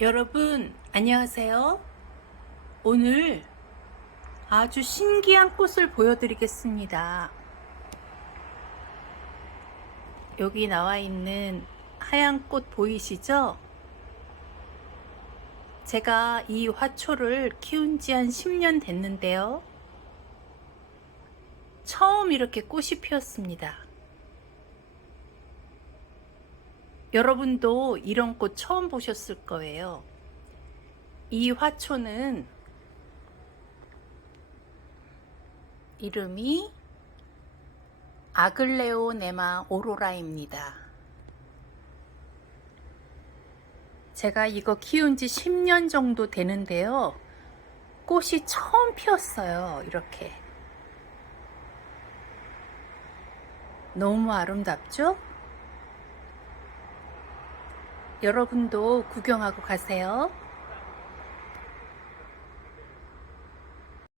여러분, 안녕하세요. 오늘 아주 신기한 꽃을 보여드리겠습니다. 여기 나와 있는 하얀 꽃 보이시죠? 제가 이 화초를 키운 지 한 10년 됐는데요. 처음 이렇게 꽃이 피었습니다. 여러분도 이런 꽃 처음 보셨을 거예요. 이 화초는 이름이 아글레오네마 오로라입니다. 제가 이거 키운 지 10년 정도 되는데요. 꽃이 처음 피었어요. 이렇게. 너무 아름답죠? 여러분도 구경하고 가세요.